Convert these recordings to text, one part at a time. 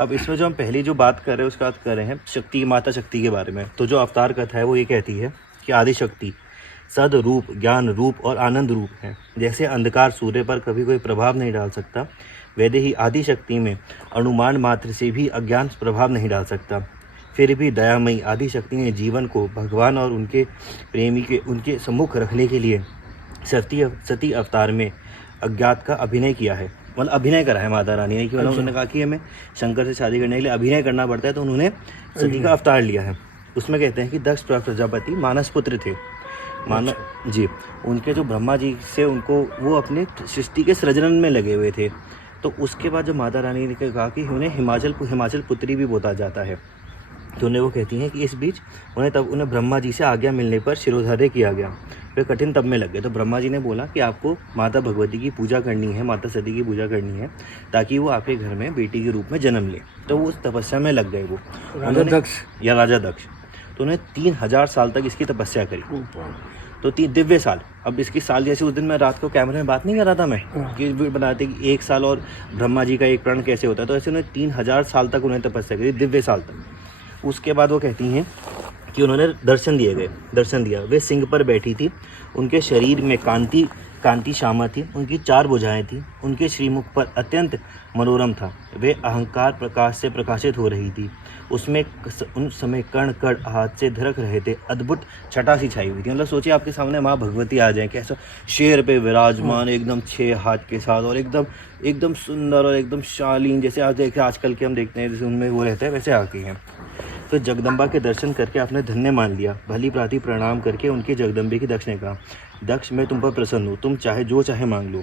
अब इसमें जो हम पहली जो बात कर रहे हैं उसका बात कर रहे हैं शक्ति, माता शक्ति के बारे में। तो जो अवतार कथा है वो ये कहती है कि आदि शक्ति सद रूप, ज्ञान रूप और आनंद रूप है। जैसे अंधकार सूर्य पर कभी कोई प्रभाव नहीं डाल सकता, वैसे ही आदि शक्ति में अनुमान मात्र से भी अज्ञान प्रभाव नहीं डाल सकता। फिर भी दयामयी आदि शक्ति ने जीवन को भगवान और उनके प्रेमी के उनके सम्मुख रखने के लिए सती अवतार में अज्ञात का अभिनय किया है। मतलब अभिनय करा है माता रानी ने कि मतलब उन्होंने कहा कि हमें शंकर से शादी करने के लिए अभिनय करना पड़ता है, तो उन्होंने सती का अवतार लिया है। उसमें कहते हैं कि दक्ष प्रजापति मानस पुत्र थे। जी, उनके जो ब्रह्मा जी से उनको वो अपने सृष्टि के सृजन में लगे हुए थे। तो उसके बाद जब माता रानी ने कहा कि उन्हें हिमाचल पुत्री भी बोला जाता है, तो उन्हें वो कहती हैं कि इस बीच उन्हें ब्रह्मा जी से आज्ञा मिलने पर शिरोधार्य किया गया। वे कठिन तप में लग गए। तो ब्रह्मा जी ने बोला कि आपको माता भगवती की पूजा करनी है, माता सती की पूजा करनी है, ताकि वो आपके घर में बेटी के रूप में जन्म ले। तो वो उस तपस्या में लग गए वो राजा दक्ष। तो उन्हें 3000 साल तक इसकी तपस्या करी। तो 3 दिव्य साल। अब इसकी साल जैसे उस दिन मैं रात को कैमरे में बात नहीं कर रहा था मैं कि बताते कि 1 साल और ब्रह्मा जी का 1 प्राण कैसे होता है, तो ऐसे उन्हें 3000 साल तक उन्हें तपस्या करी, दिव्य साल तक। उसके बाद वो कहती हैं कि उन्होंने दर्शन दिया। वे सिंह पर बैठी थी, उनके शरीर में कांति श्यामा थी, उनकी 4 भुजाएं थी, उनके श्रीमुख पर अत्यंत मनोरम था। वे अहंकार प्रकाश से प्रकाशित हो रही थी। उसमें उन समय कण कण हाथ से धिरक रहे थे, अद्भुत छटा सी छाई हुई थी। मतलब सोचिए आपके सामने माँ भगवती आ जाए, कैसा शेर पे विराजमान एकदम 6 हाथ के साथ, और एकदम सुंदर और एकदम शालीन, जैसे आज देखिए आजकल के हम देखते हैं जैसे उनमें वो रहते हैं वैसे आके हैं। तो जगदम्बा के दर्शन करके आपने धन्य मान लिया। भली प्राति प्रणाम करके उनके जगदम्बे की दक्ष ने कहा, दक्ष मैं तुम पर प्रसन्न हूँ, तुम जो चाहे मांग लो।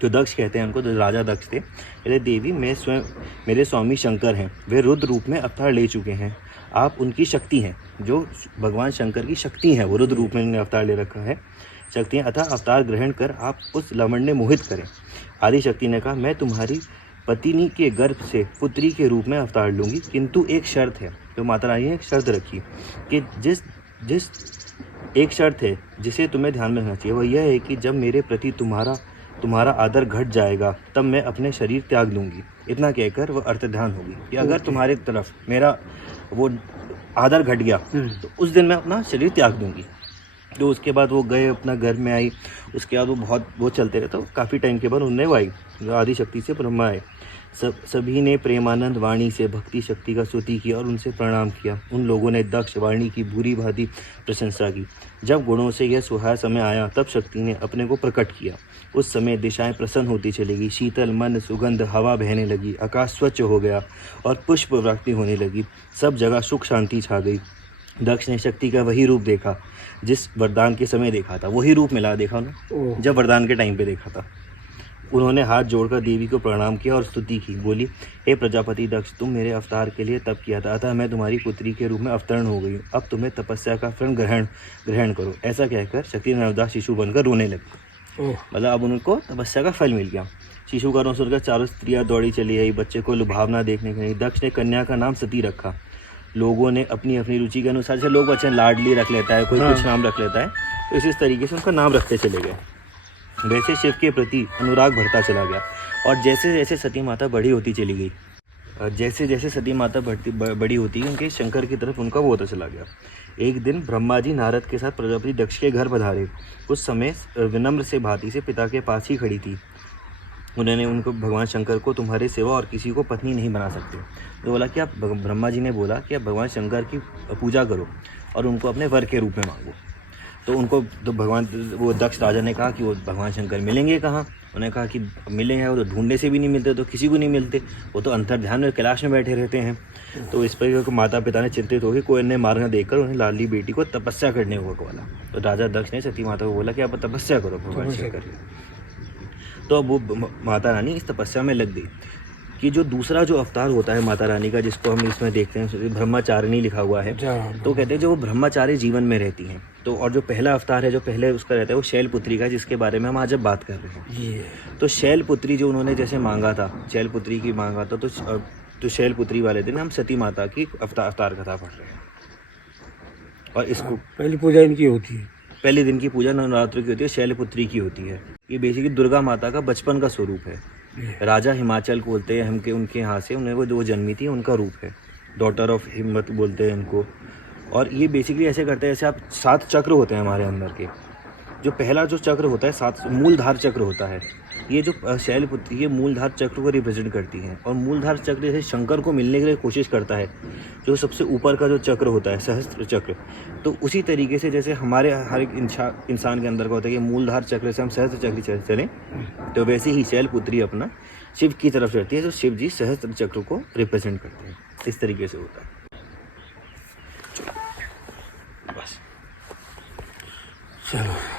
तो दक्ष कहते हैं उनको, तो राजा दक्ष थे, अरे देवी मैं स्वयं, मेरे स्वामी शंकर हैं, वे रुद्र रूप में अवतार ले चुके हैं। आप उनकी शक्ति हैं, जो भगवान शंकर की शक्ति है, वो रुद्र रूप में उन्होंने अवतार ले रखा है, शक्तियाँ, अतः अवतार ग्रहण कर आप उस लवण्य मोहित करें। आदि शक्ति ने कहा, मैं तुम्हारी पत्नी के गर्भ से पुत्री के रूप में अवतार लूँगी, किंतु एक शर्त है। तो माता रानी ने एक शर्त रखी कि जिस एक शर्त है जिसे तुम्हें ध्यान में रखना चाहिए, वह यह है कि जब मेरे प्रति तुम्हारा आदर घट जाएगा तब मैं अपने शरीर त्याग दूंगी। इतना कहकर वह अर्थ-ध्यान होगी कि अगर तुम्हारे तरफ मेरा वो आदर घट गया तो उस दिन मैं अपना शरीर त्याग दूंगी। तो उसके बाद वो गए, अपना घर में आई। उसके बाद वो चलते रहे। तो काफ़ी टाइम के बाद उनने वो आई, जो आदि शक्ति से ब्रह्मा आए। सभी ने प्रेमानंद वाणी से भक्ति शक्ति का स्तुति किया और उनसे प्रणाम किया। उन लोगों ने दक्ष वाणी की बुरी भांति प्रशंसा की। जब गुणों से यह सुहाय समय आया तब शक्ति ने अपने को प्रकट किया। उस समय दिशाएं प्रसन्न होती चली गई, शीतल मन सुगंध हवा बहने लगी, आकाश स्वच्छ हो गया और पुष्प वृष्टि होने लगी। सब जगह सुख शांति छा गई। दक्ष ने शक्ति का वही रूप देखा जिस वरदान के समय देखा था, वही रूप मिला देखा उन्हें जब वरदान के टाइम पे देखा था। उन्होंने हाथ जोड़कर देवी को प्रणाम किया और स्तुति की। बोली, हे प्रजापति दक्ष, तुम मेरे अवतार के लिए तप किया था, अतः मैं तुम्हारी पुत्री के रूप में अवतरण हो गई। अब तुम्हें तपस्या का फल ग्रहण करो। ऐसा कहकर शक्ति नवदास शिशु बनकर रोने लगी। मतलब अब उनको तपस्या का फल मिल गया। शिशु का रोना सुनकर चारों स्त्रियाँ दौड़ी चली आई, बच्चे को लुभावना देखने के लिए। दक्ष ने कन्या का नाम सती रखा। लोगों ने अपनी अपनी रुचि के अनुसार, जैसे लोग बच्चे लाडली रख लेता है, कोई कुछ नाम रख लेता है, तो इसी तरीके से उनका नाम रखते चले गए। वैसे शिव के प्रति अनुराग बढ़ता चला गया और जैसे जैसे सती माता बड़ी होती चली गई, बड़ी होती गई, उनके शंकर की तरफ उनका वो होता चला गया। एक दिन ब्रह्मा जी नारद के साथ प्रजापति दक्ष के घर पधारे। उस समय विनम्र से भांति से पिता के पास ही खड़ी थी। उन्होंने उनको भगवान शंकर को तुम्हारे सिवा और किसी को पत्नी नहीं बना सकते। तो बोला कि आप, ब्रह्मा जी ने बोला कि आप भगवान शंकर की पूजा करो और उनको अपने वर के रूप में मांगो। तो उनको वो दक्ष राजा ने कहा कि वो भगवान शंकर मिलेंगे कहाँ। उन्होंने कहा कि मिलेंगे, वो तो ढूंढने से भी नहीं मिलते, तो किसी को नहीं मिलते, वो तो अंतर्ध्यान में कैलाश में बैठे रहते हैं। तो इस पर माता पिता ने चिंतित होकर कोई अन्य मार्ग न देखकर उन्हें लाडली बेटी को तपस्या करने को बोला। तो राजा दक्ष ने सती माता को बोला कि आप तपस्या करो भगवान शंकर की। तो अब वो माता रानी इस तपस्या में लग गई कि जो दूसरा जो अवतार होता है माता रानी का, जिसको हम इसमें देखते हैं ब्रह्मचारिणी लिखा हुआ है, तो कहते हैं जो वो ब्रह्मचारी जीवन में रहती हैं। तो और जो पहला अवतार है, जो पहले उसका रहता है, वो शैलपुत्री का, जिसके बारे में हम आज बात कर रहे हैं। तो शैलपुत्री जो उन्होंने जैसे मांगा था, शैलपुत्री की मांगा था, तो शैलपुत्री वाले दिन हम सती माता की अवतार कथा पढ़ रहे हैं। और इसको पहली पूजा इनकी होती है, पहले दिन की पूजा नवरात्र की होती है, शैलपुत्री की होती है। ये बेसिकली दुर्गा माता का बचपन का स्वरूप है। राजा हिमाचल को बोलते हैं हम के उनके यहाँ से उन्हें वो जन्मी थी, उनका रूप है। डॉटर ऑफ हिम्मत बोलते हैं इनको। और ये बेसिकली ऐसे करते हैं जैसे आप 7 चक्र होते हैं हमारे अंदर के। जो पहला जो चक्र होता है 7 मूलधार चक्र होता है। ये जो शैलपुत्री ये मूलधार चक्र को रिप्रेजेंट करती हैं। और मूलधार चक्र जैसे शंकर को मिलने के लिए कोशिश करता है, जो सबसे ऊपर का जो चक्र होता है सहस्त्र चक्र, तो उसी तरीके से जैसे हमारे हर एक इंसान के अंदर का होता है कि मूलधार चक्र से हम सहस्त्र चक्र चलें, तो वैसे ही शैलपुत्री अपना शिव की तरफ चलती है, तो शिव जी सहस्त्र चक्र को रिप्रेजेंट करते हैं। इस तरीके से होता है। बस चलो।